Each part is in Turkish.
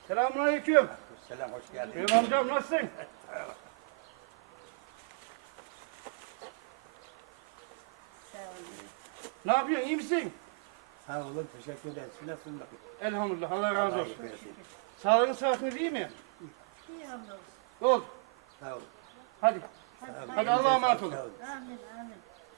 Selamünaleyküm. Selam, hoş geldin. Eyüp amcam nasılsın? Ne yapıyorsun? İyi misin? Sağ olun, teşekkür ederiz. Nasılsın bakayım? Elhamdülillah. Allah razı Allah olsun. iyilik versin. Sağlığın sıhhatin iyi mi? İyi hamdolsun. Ol. Sağ olun. Hadi. Sağ olun. Hadi Allah'a emanet olun. Sağ olun. Amin amin.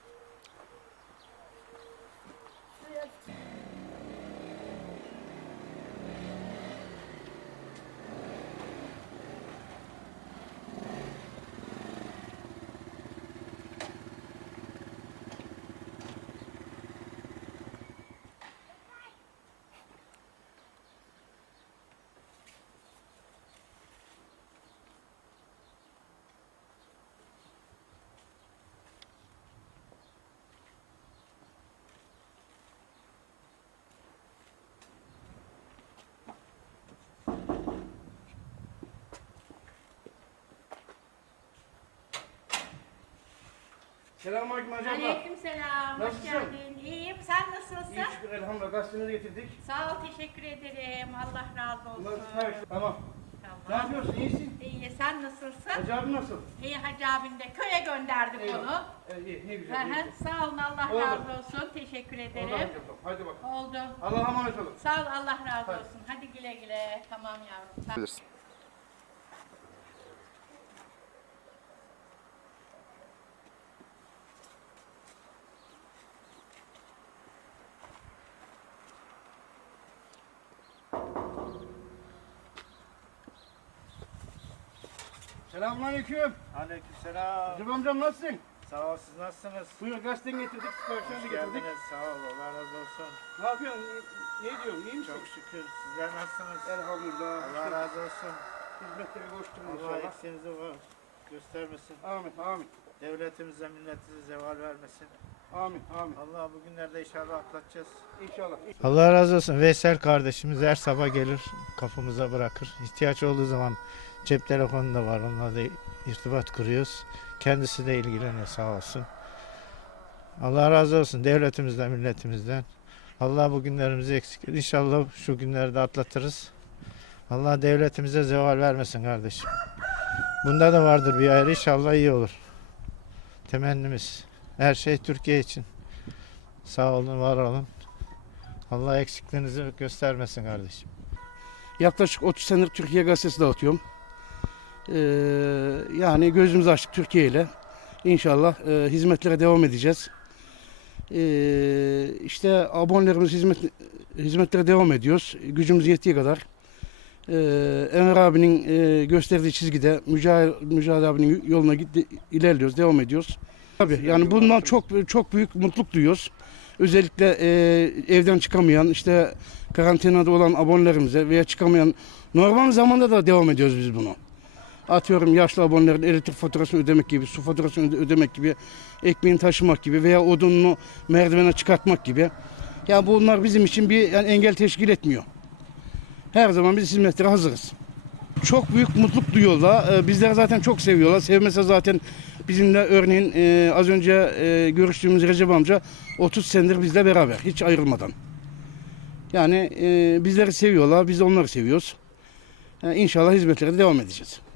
Selamünaleyküm hacı abla. Aleykümselam, hoş Nasılsın? geldin. İyiyim, sen nasılsın? İyi şükür elhamdülillah. Gazetenizi getirdik. Sağ ol, teşekkür ederim. Allah razı olsun. Bunlar her şey. Tamam. Ne Tamam. yapıyorsun? İyisin? İyi, sen nasılsın? Hacı abi nasıl? İyi, Hacı abin de köye gönderdik onu. Eyvallah. İyi, ne Hı güzel. iyi hı, güzel. Sağ olun, Allah Oldu. razı olsun. Teşekkür Oldu ederim. hacı abla. Hadi bak. Oldu. Allah'a emanet olun. Sağ ol, Allah razı Hadi. olsun. Hadi güle güle. Tamam yavrum. Sağ ol. Bilirsin. Selamünaleyküm. Aleykümselam. Hacı amcam nasılsın? Sağ ol, siz nasılsınız? Buyur gazeteni getirdik. Siparişlerini Hoş getirdik. geldiniz. Sağ ol, Allah razı olsun. Ne yapıyorsun? Ne diyorsun? İyi misin? Çok şükür. Sizler nasılsınız? Elhamdülillah. Allah razı olsun. Hizmetlere koştum Allah inşallah. eksiğinizi göstermesin. Amin, amin. Devletimize, milletimize zeval vermesin. Amin, amin. Allah bugünlerde inşallah atlatacağız. İnşallah. Allah razı olsun. Veysel kardeşimiz her sabah gelir kapımıza bırakır. İhtiyaç olduğu zaman cep telefonu da var. Onunla da irtibat kuruyoruz. Kendisi de ilgileniyor sağ olsun. Allah razı olsun devletimizden, milletimizden. Allah bu günlerimizi eksik. İnşallah şu günleri de atlatırız. Allah devletimize zeval vermesin kardeşim. Bunda da vardır bir ayrı. İnşallah iyi olur. Temennimiz. Her şey Türkiye için. Sağ olun, var olun. Allah eksikliğinizi göstermesin kardeşim. Yaklaşık 30 senedir Türkiye gazetesi dağıtıyorum. Yani gözümüzü açtık Türkiye ile. İnşallah hizmetlere devam edeceğiz. İşte abonelerimiz hizmetlere devam ediyoruz. Gücümüz yettiği kadar. Enver abinin gösterdiği çizgide Mücahit abinin yoluna ilerliyoruz, devam ediyoruz. Tabii yani bundan çok büyük mutluluk duyuyoruz. Özellikle evden çıkamayan, işte karantinada olan abonelerimize veya çıkamayan normal zamanda da devam ediyoruz biz bunu. Atıyorum yaşlı abonelerin elektrik faturasını ödemek gibi, su faturasını ödemek gibi, ekmeğini taşımak gibi veya odununu merdivene çıkartmak gibi. Yani bunlar bizim için bir engel teşkil etmiyor. Her zaman biz hizmetlere hazırız. Çok büyük mutluluk duyuyorlar. Bizleri zaten çok seviyorlar. Sevmese zaten bizimle örneğin az önce görüştüğümüz Recep amca 30 senedir bizle beraber hiç ayrılmadan. Yani bizleri seviyorlar. Biz de onları seviyoruz. İnşallah hizmetlere devam edeceğiz.